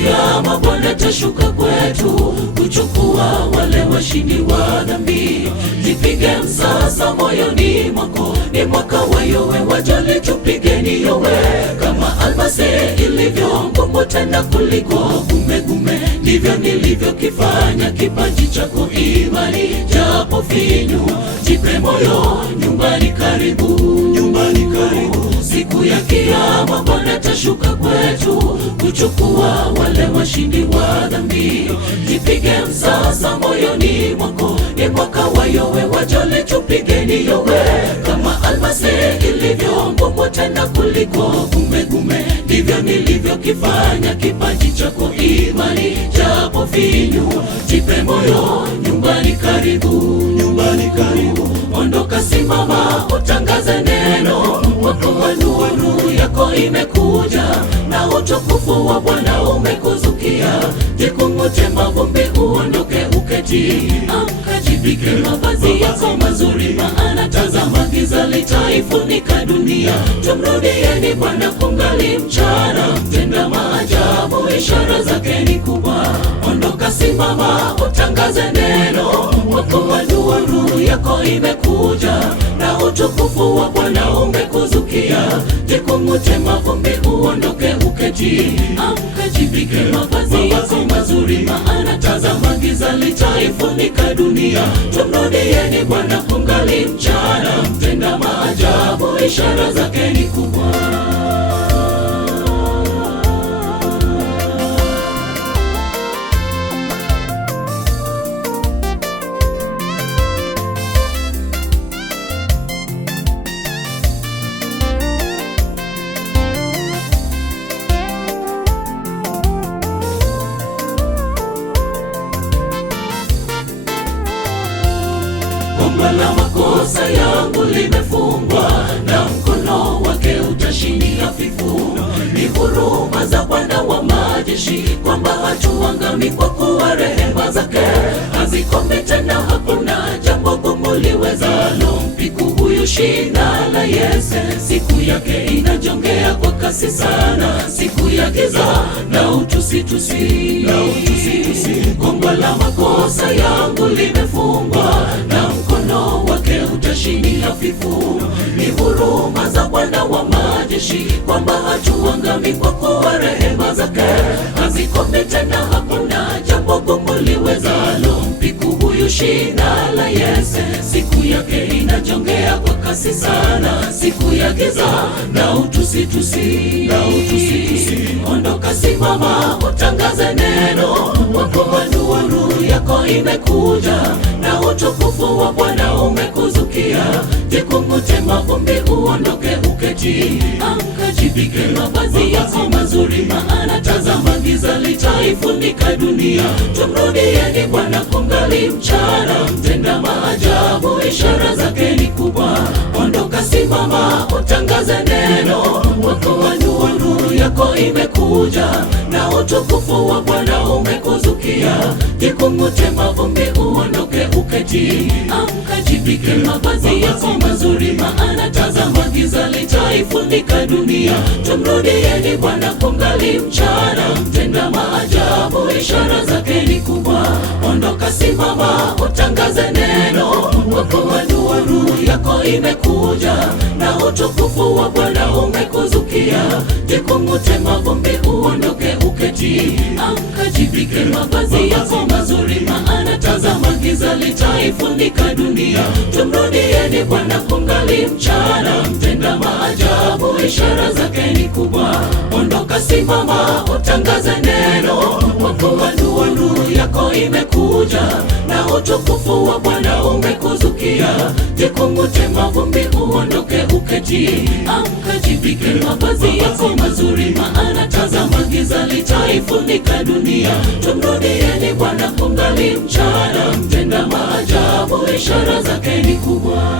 kiyama Bwana atashuka kwetu kuchukua wale washindi wa dhambi. Jipige msasa moyoni mwako, ni mwaka wa yowe, wajali tupigeni yowe. Kama almasi ilivyo ngumu tena kuliko gumegume, ndivyo nilivyokifanya kipaji chako imani japo finyu. Jipe moyo, nyumbani karibu, nyumbani karibu. Siku ya kiyama Bwana atashuka kwetu kuchukua wale washindi wa dhambi. Jipige msasa moyoni mwako, ni mwaka wa yowe, wajali tupigeni yowe. Kama almasi ilivyo ngumu tena kuliko gumegume, ndivyo nilivyokifanya kipaji chako imani japo finyu. Jipe moyo, nyumbani karibu, nyumbani karibu. Ondoka, simama, utangaze neno, mwaka wa nuru yako imekuja, na utukufu wa Bwana umekuzukia. Jikung'ute mavumbi, uondoke uketi. Amka, jivike mavazi yako mazuri, maana tazama giza litaifunika dunia. Tumrudieni Bwana kungali mchana, tenda maajabu, ishara zake ni kubwa. Ondoka, simama, utangaze neno, mwaka wa nuru yako imekuja, na utukufu wa Bwana umekuzukia. Jikung'ute mavumbi, uondoke uketi. Amka, jivike mavazi yako mazuri, maana tazama giza litaifunika dunia. Tumrudieni Bwana kungali mchana, tenda maajabu, ishara zake ni kubwa. Bomba la makosa yangu limefungwa, na mkono wake utashinda hafifu. Ni huruma za Bwana wa majeshi, kwamba hatuangami kwa kuwa rehema zake hazikomi tena. Hakuna jambo gumu liwezalo mpiku huyu shina la Yese. Siku yake inajongea kwa kasi sana, siku ya giza na utusitusi. Bomba la makosa yangu limefungwa, na mkono wake utashinda hafifu. Ni huruma za Bwana wa majeshi, kwamba hatuangami kwa kuwa rehema zake hazikomi tena. Hakuna jambo gumu liwezalo mpiku huyu shina la Yese. Siku yake inajongea kwa kasi sana, siku ya giza na utusitusi. Ondoka, simama, utangaze neno, mwaka wa nuru yako imekuja, na utukufu wa Bwana umekuzukia. Jikung'ute mavumbi, uondoke uketi. Amka, jivike mavazi yako mazuri, maana tazama giza litaifunika dunia. Tumrudieni Bwana kungali mchana, tenda maajabu, ishara zake ni kubwa. Ondoka, simama, utangaze neno, mwaka wa nuru yako imekuja, na utukufu wa Bwana umekuzukia. Jikung'ute mavumbi, uondoke uketi. Amka, jivike mavazi yako mazuri, maana tazama giza litaifunika dunia. Tumrudieni Bwana kungali mchana, tenda maajabu, ishara zake ni kubwa. Ondoka, simama, utangaze neno, mwaka wa nuru yako imekuja, na utukufu wa Bwana umekuzukia. Jikung'ute mavumbi, uondoke uketi. Amka, jivike mavazi yako mazuri, maana tazama giza litaifunika dunia. Tumrudieni Bwana kungali mchana, tenda maajabu, ishara zake ni kubwa. Ondoka, simama, utangaze neno, mwaka wa nuru yako imekuja, na utukufu wa Bwana umekuzukia. Jikung'ute mavumbi, uondoke uketi. Amka, jivike mavazi yako mazuri, maana tazama giza litaifunika dunia. Tumrudieni Bwana kungali mchana, tenda maajabu, ishara zake ni kubwa.